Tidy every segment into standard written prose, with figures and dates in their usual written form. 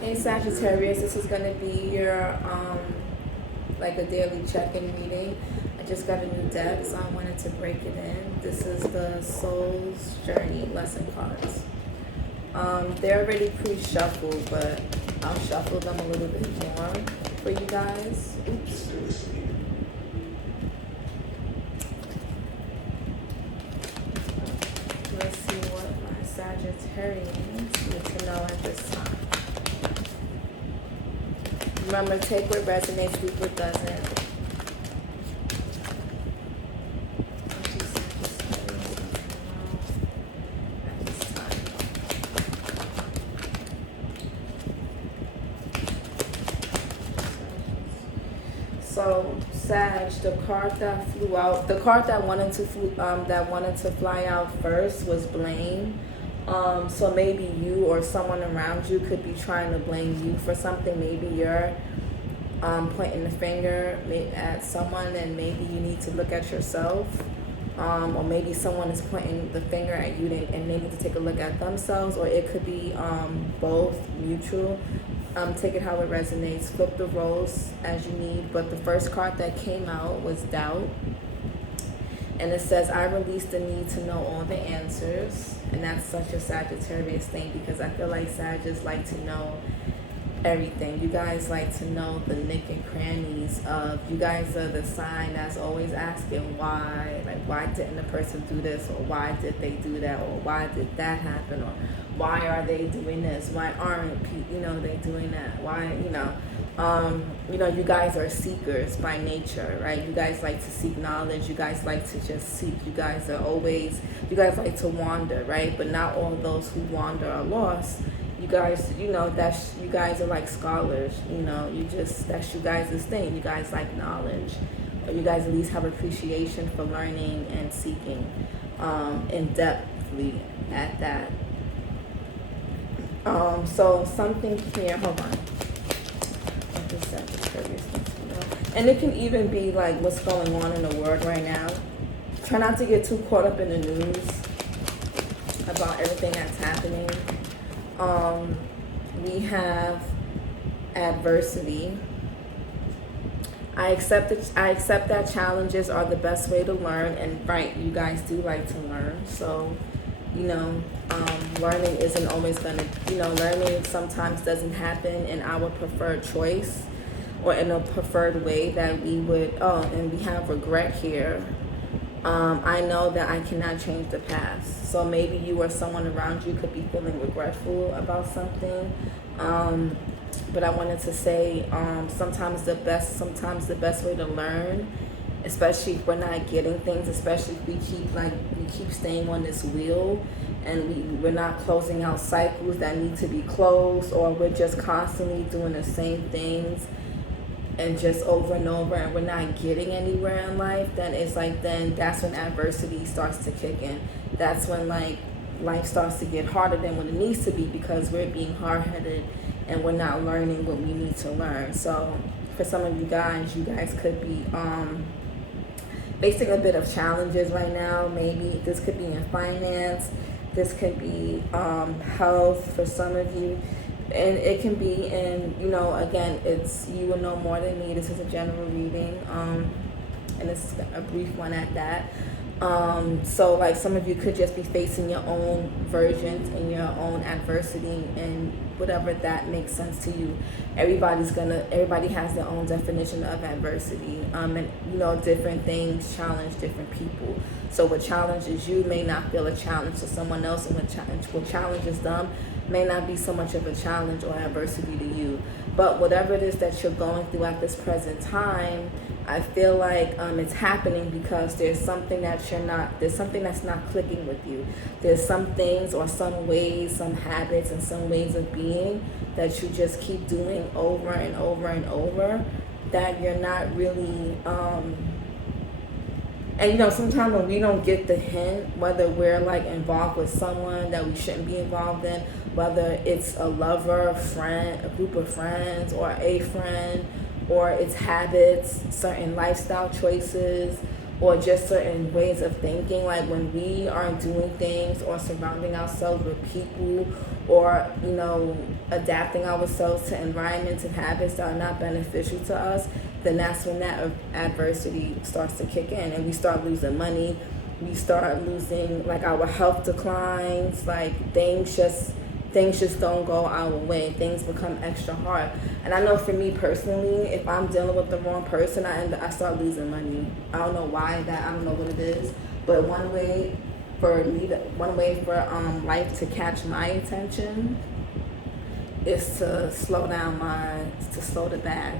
Hey Sagittarius, this is gonna be your like a daily check-in reading. I just got a new deck, so I wanted to break it in. This is the Soul's Journey lesson cards. They're already pre-shuffled, but I'll shuffle them a little bit more for you guys. Oops. Let's see what my Sagittarians need to know at this time. Remember, take what resonates, leave what doesn't. So, Sag, the card that flew out, the card that wanted to fly out first was blame. So maybe you or someone around you could be trying to blame you for something. Maybe you're pointing the finger at someone, and maybe you need to look at yourself. Or maybe someone is pointing the finger at you and they need to take a look at themselves, or it could be both, mutual. Take it how it resonates. Flip the roles as you need. But the first card that came out was doubt. And it says, I release the need to know all the answers. And that's such a Sagittarius thing, because I feel like Sagittarius like to know everything. You guys like to know the nick and crannies of, you guys are the sign that's always asking why. Like, why didn't the person do this? Or why did they do that? Or why did that happen? Or why are they doing this? Why aren't they doing that? Why, you guys are seekers by nature, right? You guys like to seek knowledge. You guys like to just seek. You guys like to wander, right? But not all those who wander are lost. You guys, you guys are like scholars, that's you guys' thing. You guys like knowledge. Or you guys at least have appreciation for learning and seeking in-depthly at that. So something here, hold on. And it can even be like what's going on in the world right now. Try not to get too caught up in the news about everything that's happening. We have adversity. I accept that challenges are the best way to learn, and right, you guys do like to learn. So, learning isn't always gonna, learning sometimes doesn't happen in our preferred choice or in a preferred way that we would. And we have regret here. I know that I cannot change the past. So maybe you or someone around you could be feeling regretful about something. But I wanted to say, sometimes the best way to learn, especially if we're not getting things, especially if we keep staying on this wheel and we're not closing out cycles that need to be closed, or we're just constantly doing the same things and just over and over, and we're not getting anywhere in life, then that's when adversity starts to kick in. That's when life starts to get harder than what it needs to be, because we're being hard-headed and we're not learning what we need to learn. So for some of you guys could be facing a bit of challenges right now. Maybe this could be in finance, this could be health for some of you. And it can be in, again, you will know more than me. This is a general reading, and this is a brief one at that. So like some of you could just be facing your own versions and your own adversity, and whatever that makes sense to you. Everybody has their own definition of adversity. And different things challenge different people. So what challenges you may not feel a challenge to someone else, and what challenges them may not be so much of a challenge or adversity to you. But whatever it is that you're going through at this present time, I feel like it's happening because there's something that's not clicking with you. There's some things or some ways, some habits and some ways of being that you just keep doing over and over and over, that you're not really and sometimes when we don't get the hint, whether we're involved with someone that we shouldn't be involved in, whether it's a lover, a friend, a group of friends, or a friend, or it's habits, certain lifestyle choices, or just certain ways of thinking. Like when we are doing things or surrounding ourselves with people, or adapting ourselves to environments and habits that are not beneficial to us, then that's when that adversity starts to kick in, and we start losing money. We start losing, like, our health declines. Like things just don't go our way. Things become extra hard. And I know for me personally, if I'm dealing with the wrong person, I start losing money. I don't know why that. I don't know what it is. But one way for life to catch my attention is to slow down the bag.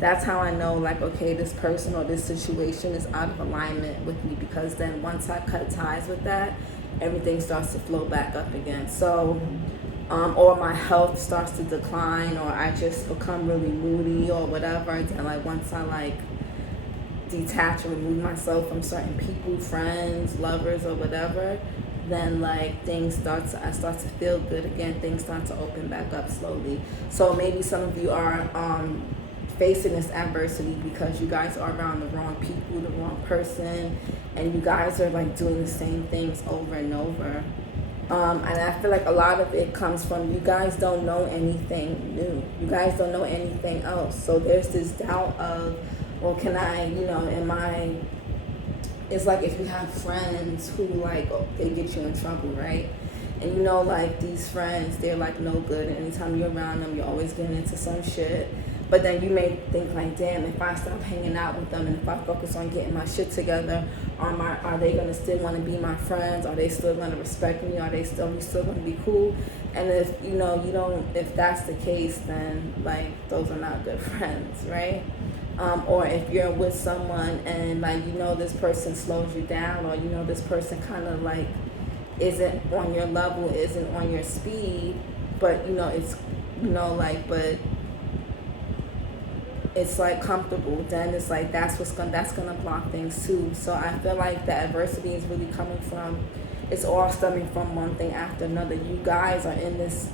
That's how I know, like, okay, this person or this situation is out of alignment with me, because then once I cut ties with that, everything starts to flow back up again. So, or my health starts to decline, or I just become really moody or whatever. And then, like, once I, like, detach or remove myself from certain people, friends, lovers, or whatever, then, like, I start to feel good again. Things start to open back up slowly. So maybe some of you are facing this adversity because you guys are around the wrong people, the wrong person, and you guys are, like, doing the same things over and over. And I feel like a lot of it comes from you guys don't know anything new. You guys don't know anything else. So there's this doubt of, well, can I, it's like if you have friends who, like, they get you in trouble, right? And like, these friends, they're, like, no good. And anytime you're around them, you're always getting into some shit. But then you may think, like, damn, if I stop hanging out with them and if I focus on getting my shit together, are they going to still want to be my friends? Are they still going to respect me? Are we still going to be cool? And if, if that's the case, then, like, those are not good friends, right? Or if you're with someone and, like, this person slows you down, or, this person kind of, like, isn't on your level, isn't on your speed, but, it's, but it's, like, comfortable, then it's like that's gonna block things too. So I feel like the adversity is really it's all stemming from one thing after another. You guys are in this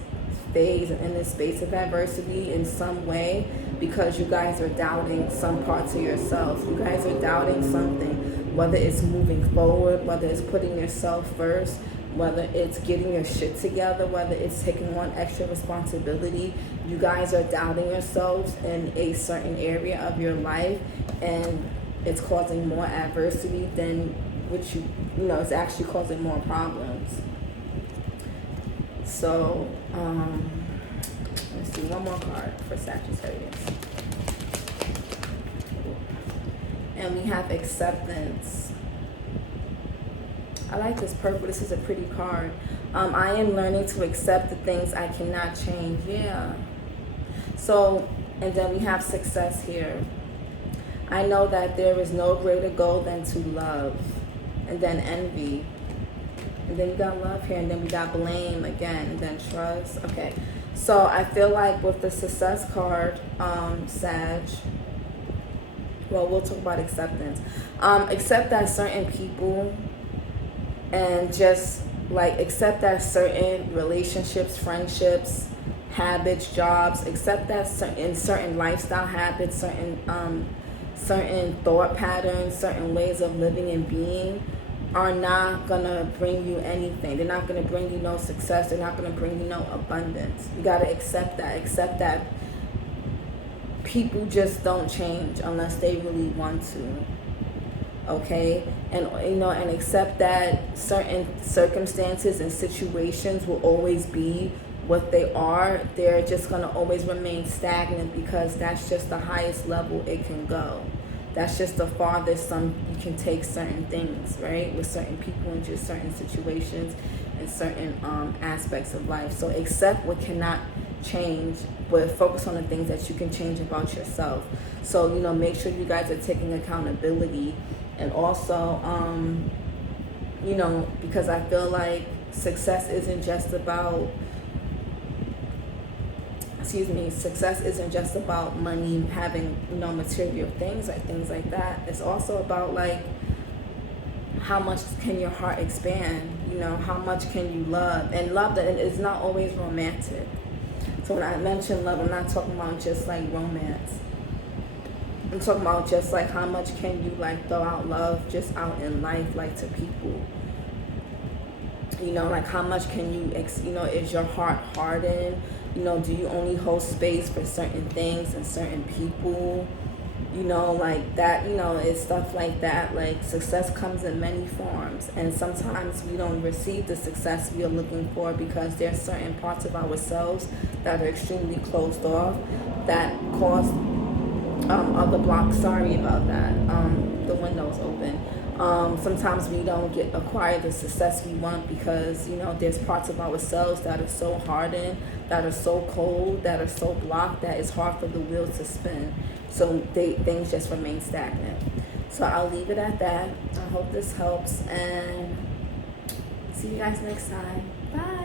phase and in this space of adversity in some way because you guys are doubting some parts of yourself. You guys are doubting something, whether it's moving forward, whether it's putting yourself first, whether it's getting your shit together, whether it's taking on extra responsibility. You guys are doubting yourselves in a certain area of your life, and it's causing more adversity than which it's actually causing more problems. So, let's see, one more card for Sagittarius. And we have acceptance. I like this purple. This is a pretty card. I am learning to accept the things I cannot change. Yeah. So, and then we have success here. I know that there is no greater goal than to love. And then envy. And then we got love here. And then we got blame again. And then trust. Okay. So I feel like with the success card, Sag, well, we'll talk about acceptance. Accept that certain people, and just, like, accept that certain relationships, friendships, habits, jobs, accept that certain lifestyle habits, certain thought patterns, certain ways of living and being are not gonna bring you anything. They're not gonna bring you no success. They're not gonna bring you no abundance. You gotta accept that. Accept that people just don't change unless they really want to. Okay? And and accept that certain circumstances and situations will always be what they are. They're just gonna always remain stagnant because that's just the highest level it can go. That's just the farthest you can take certain things, right? With certain people and just certain situations and certain aspects of life. So accept what cannot change, but focus on the things that you can change about yourself. So, make sure you guys are taking accountability. And also, because I feel like success isn't just about money, having, material things or things like that. It's also about, like, how much can your heart expand? How much can you love? And love that is not always romantic. So when I mention love, I'm not talking about just, like, romance. I'm talking about just like how much can you like throw out love just out in life, like to people. You know, like how much can you, you know, is your heart hardened? You know, do you only hold space for certain things and certain people? You know, like that, you know, it's stuff like that. Like success comes in many forms, and sometimes we don't receive the success we are looking for because there's certain parts of ourselves that are extremely closed off that cause other blocks. Sorry about that. The window's open. Sometimes we don't acquire the success we want because, you know, there's parts of ourselves that are so hardened, that are so cold, that are so blocked that it's hard for the wheel to spin. So things just remain stagnant. So I'll leave it at that. I hope this helps, and see you guys next time. Bye.